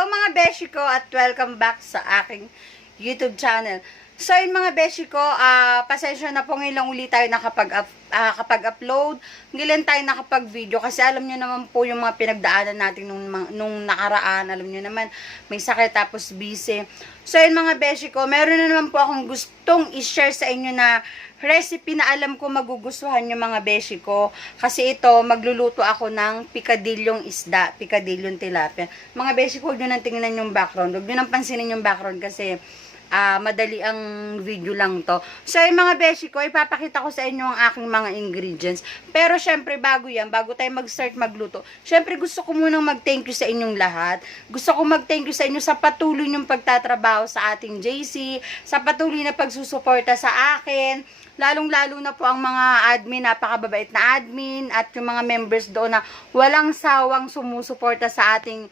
Hello mga beshi ko at welcome back sa aking YouTube channel. So yun mga beshi ko, pasensya na po ngayon ulit tayo nakapag-upload. Ngayon tayo nakapag-video kasi alam nyo naman po yung mga pinagdaanan natin nung nakaraan. Alam nyo naman, may sakit tapos busy. So yun mga beshi ko, meron na naman po akong gustong i-share sa inyo na recipe na alam ko magugustuhan yung mga beshi ko. Kasi ito, magluluto ako ng pikadilyong isda, pikadilyong tilapia. Mga beshi ko, huwag nyo nang tingnan yung background. Huwag nyo nang pansinin yung background kasi madali ang video lang to. So, yung mga beshi ko, ipapakita ko sa inyo ang aking mga ingredients. Pero, syempre, bago yan, bago tayo mag-start magluto, syempre, gusto ko munang mag-thank you sa inyong lahat. Gusto ko mag-thank you sa inyo sa patuloy nyong pagtatrabaho sa ating JC, sa patuloy na pagsusuporta sa akin, lalong-lalo na po ang mga admin, napakababait na admin, at yung mga members doon na walang sawang sumusuporta sa ating,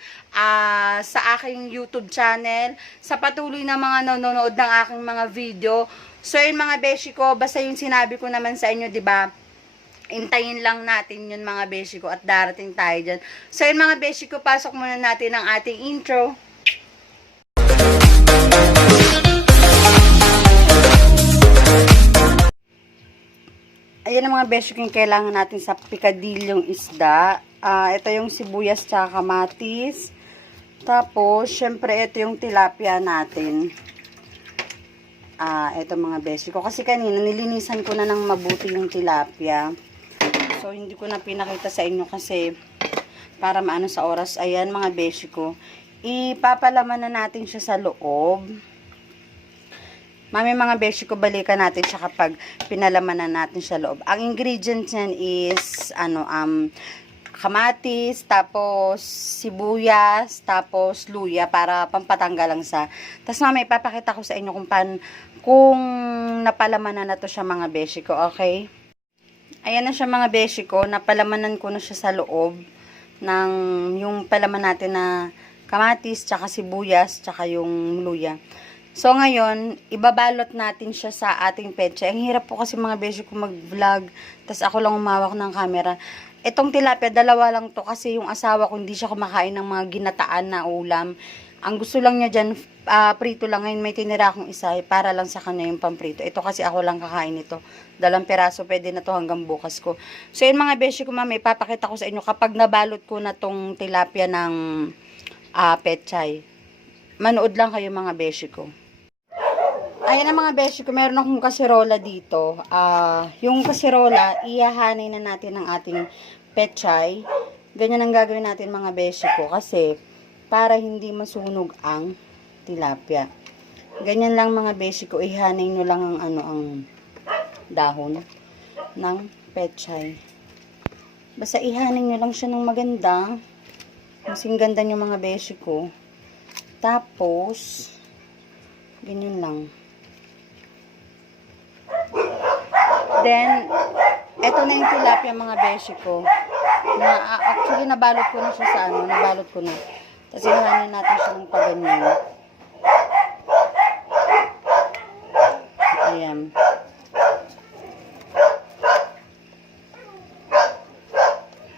sa aking YouTube channel, sa patuloy na mga nanonood ng aking mga video. So, yun mga beshi ko, basta yung sinabi ko naman sa inyo, diba? Intayin lang natin yun mga beshi ko at darating tayo dyan. So, yun mga beshi ko, pasok muna natin ang ating intro. Ayan ang mga beshi ko yung kailangan natin sa pikadilyong isda. Ito yung sibuyas tsaka kamatis. Tapos, syempre, ito yung tilapia natin. Ito mga beshi ko. Kasi kanina, nilinisan ko na ng mabuti yung tilapia. So, hindi ko na pinakita sa inyo kasi para maano sa oras. Ayan mga beshi ko. Ipapalaman na natin siya sa loob. Mami mga beshi ko, balikan natin siya kapag pinalaman na natin siya loob. Ang ingredients niyan is, kamatis, tapos sibuyas, tapos luya para pampatanggal lang sa. Tapos mami, ipapakita ko sa inyo kung napalamanan na to siya mga beshi ko, okay? Ayan na siya mga beshi ko, napalamanan ko na siya sa loob ng yung palaman natin na kamatis, tsaka sibuyas, tsaka yung luya. So, ngayon, ibabalot natin siya sa ating petsa. Ang hirap po kasi mga beshi ko mag-vlog, tas ako lang umawak ng camera. Itong tilapia, dalawa lang to kasi yung asawa ko hindi siya kumakain ng mga ginataan na ulam. Ang gusto lang niya dyan, prito lang. Ngayon may tinira akong isa, para lang sa kanya yung pamprito. Ito kasi ako lang kakain ito. 2 peraso, pwede na to hanggang bukas ko. So, yun mga beshi ko, mami, ipapakita ko sa inyo kapag nabalot ko na tong tilapia ng petchay. Manood lang kayo mga beshi ko. Ayan na mga beshi ko, meron akong kasirola dito. Yung kasirola, iyahanin na natin ang ating petchay. Ganyan ang gagawin natin mga beshi ko kasi para hindi masunog ang tilapia. Ganyan lang mga beshi ko, ihanin nyo lang ang dahon ng petchay. Basta ihanin nyo lang siya ng maganda. Masing ganda nyo mga beshi ko. Tapos, ganyan lang. Then, eto na yung tilapia mga beshi ko. Actually, nabalot ko na siya sa nabalot ko na. Tapos, ihanin natin siya ng paganyan. Ayan.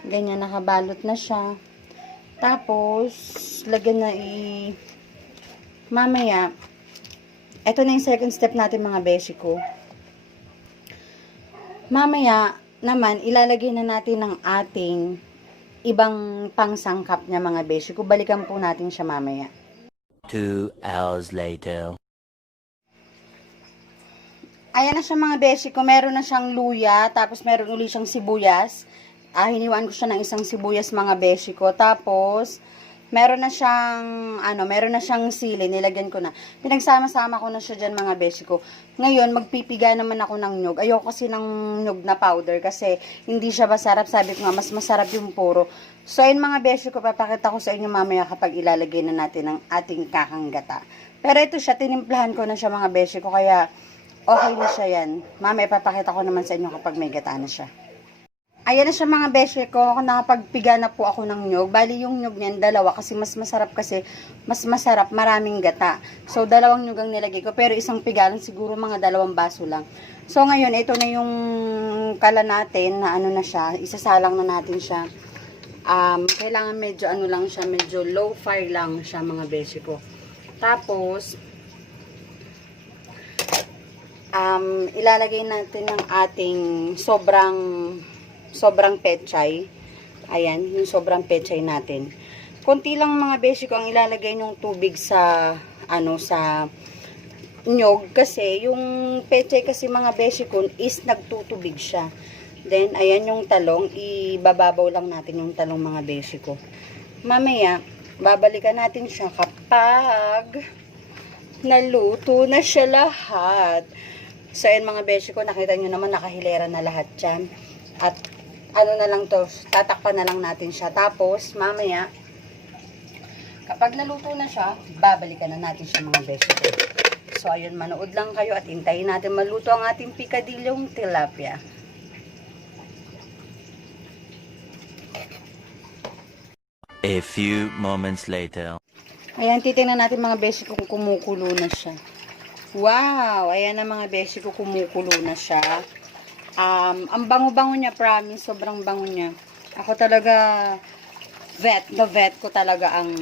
Ganyan, nakabalot na siya. Tapos, lagyan na mamaya, eto na yung second step natin mga beshi ko. Mamaya naman, ilalagay na natin ng ating ibang pangsangkap niya mga beshi ko. Balikan po natin siya mamaya. 2 hours later. Ayan na siya mga beshi ko. Meron na siyang luya, tapos meron uli siyang sibuyas. Hiniwaan ko siya ng isang sibuyas mga beshi ko. Tapos, meron na siyang sili, nilagyan ko na. Pinagsama-sama ko na siya dyan mga beshi ko. Ngayon, magpipiga naman ako ng nyog. Ayoko kasi ng nyog na powder kasi hindi siya masarap. Sabi ko nga, mas masarap yung puro. So, yun mga beshi ko, papakita ko sa inyo mamaya kapag ilalagay na natin ang ating kakanggata. Pero ito siya, tinimplahan ko na siya mga beshi ko, kaya okay na siya yan. Mamaya, papakita ko naman sa inyo kapag may gata na siya. Ayan na siya mga beshi ko, nakapagpiga na po ako ng nyog. Bali yung nyog niyan, 2 kasi mas masarap, maraming gata. So, 2 nyog ang nilagay ko, pero isang piga lang, siguro mga 2 baso lang. So, ngayon, ito na yung kala natin na na siya, isasalang na natin siya. Kailangan medyo ano lang siya, medyo low fire lang siya mga beshi ko. Tapos, ilalagay natin ng ating sobrang pechay. Ayan, yung sobrang pechay natin. Konti lang mga beshi ko ang ilalagay ng tubig sa nyog kasi yung pechay kasi mga beshi ko is nagtutubig siya. Then, ayan yung talong, ibababaw lang natin yung talong mga beshi ko. Mamaya, babalikan natin siya kapag naluto na siya lahat. So, ayan mga beshi ko, nakita nyo naman nakahilera na lahat dyan. At, ano na lang to, tatakpan na lang natin siya. Tapos, mamaya, kapag naluto na siya, babalikan na natin siya mga beshi ko. So, ayun, manood lang kayo at hintayin natin maluto ang ating pikadilyong tilapia. A few moments later. Ayan, titingnan natin mga beshi kung kumukulo na siya. Wow! Ayan na mga beshi ko, kumukulo na siya. Ang bango-bango niya, promise. Sobrang bango niya. Ako talaga, vet ko talaga ang,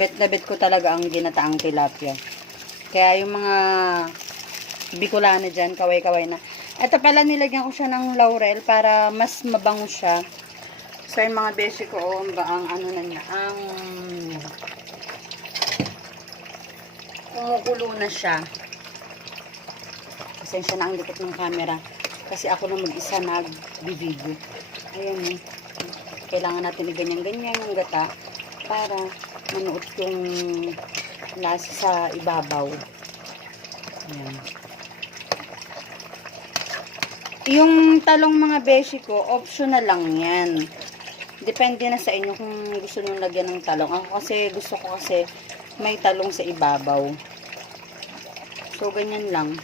bet ko talaga ang ginataang tilapia. Kaya yung mga Bicolana dyan, kaway-kaway na. Ito pala, nilagyan ko siya ng laurel para mas mabango siya. So, yung mga beshi ko, ang ano na niya, ang kumukulo na siya. Pasensya na ang likot ng camera. Kasi ako na mag-isa nag-video. Ayan eh. Kailangan natin i-ganyan-ganyan yung gata para manuot yung lasa sa ibabaw. Ayan. Yung talong mga beshi ko, optional lang yan. Depende na sa inyo kung gusto nyo lagyan ng talong. Ako kasi, gusto ko kasi may talong sa ibabaw. So, ganyan lang.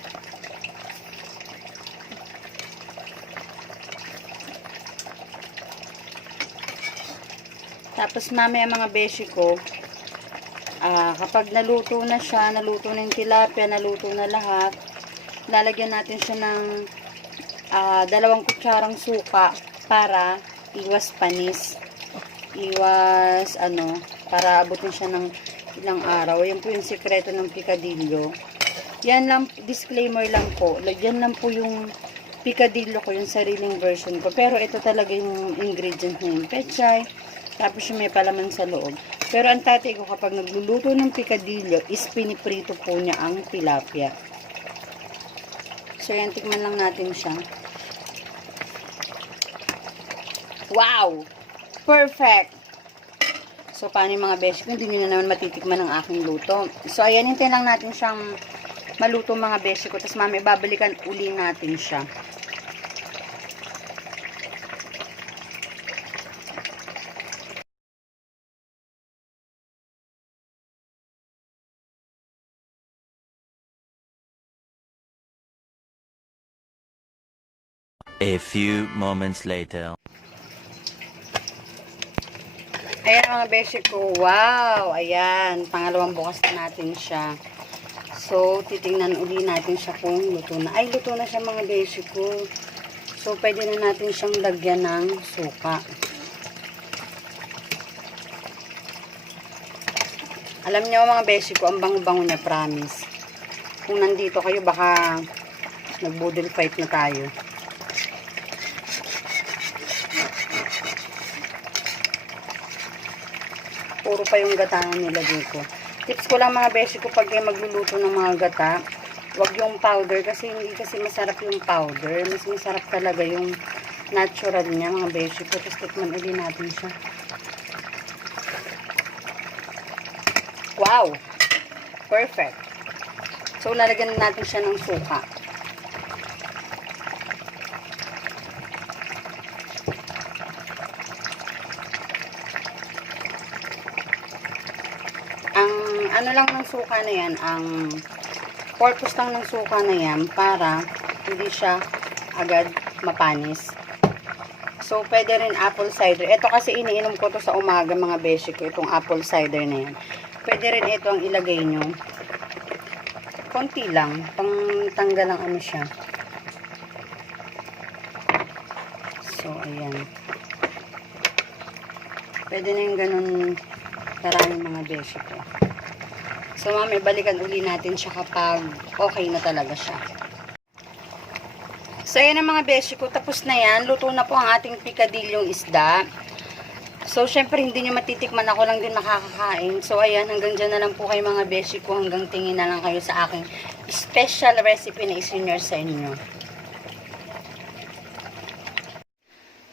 Tapos, mamaya mga beshi ko, kapag naluto na siya, naluto na yung tilapia, naluto na lahat, lalagyan natin siya ng 2 kutsarang suka para iwas panis. Iwas, para abutin siya ng ilang araw. Yan po yung sikreto ng pikadilyo. Yan lang, disclaimer lang po. Yan lang po yung pikadilyo ko, yung sariling version ko. Pero ito talaga yung ingredient na yung pechay. Tapos yung may palaman sa loob. Pero ang tatay ko kapag nagluluto ng pikadilyo is piniprito po niya ang tilapia. So yan, tikman lang natin siya. Wow! Perfect! So paano yung mga beshi ko? Hindi nyo na naman matitikman ang aking luto. So ayan, hintayin lang natin siyang maluto mga beshi ko. Tapos mamaya babalikan uli natin siya. A few moments later. Ayan mga beshi ko. Wow! Ayan. Pangalawang bukas na natin siya. So, titingnan uli natin siya kung luto na. Ay, luto na siya mga beshi ko. So, pwede na natin siyang lagyan ng suka. Alam niyo mga beshi ko, ang bango-bango niya, promise. Kung nandito kayo, baka nag-boodle fight na tayo. Puro pa yung gata na nilagay ko. Tips ko lang mga beshi ko, pag kayo magluluto ng mga gata, wag yung powder kasi hindi kasi masarap yung powder. Mas masarap talaga yung natural niya mga beshi ko. Tapos tikman ulit natin siya. Wow! Perfect! So, lalagyan natin siya ng suka. Ano lang ng suka na yan, ang purpose lang ng suka na yan para hindi siya agad mapanis. So, pwede rin apple cider. Ito kasi iniinom ko to sa umaga mga beshi ko, itong apple cider na yan. Pwede rin ito ang ilagay nyo. Konti lang, pang tanggal lang ano siya. So, ayan. Pwede na yung ganun karaming mga beshi ko. So, mamaya, balikan uli natin siya kapag okay na talaga siya. So, ayan ang mga beshi ko. Tapos na yan. Luto na po ang ating pikadilyong isda. So, syempre, hindi nyo matitikman. Ako lang din makakakain. So, ayan. Hanggang dyan na lang po kayo mga beshi ko. Hanggang tingin na lang kayo sa aking special recipe na isinare sa inyo.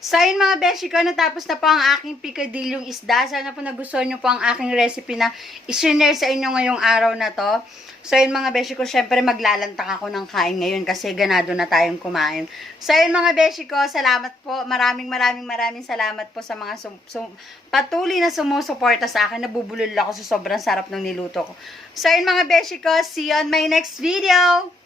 So, ayun mga beshi ko, natapos na po ang aking pikadilyong isda. Sana po nagustuhan nyo po ang aking recipe na isinare sa inyo ngayong araw na to. So, ayun mga beshi ko, syempre maglalantak ako ng kain ngayon kasi ganado na tayong kumain. So, ayun mga beshi ko, salamat po. Maraming salamat po sa mga patuloy na sumusuporta sa akin. Nabubulol ako sa sobrang sarap ng niluto ko. So, ayun mga beshi ko, see you on my next video!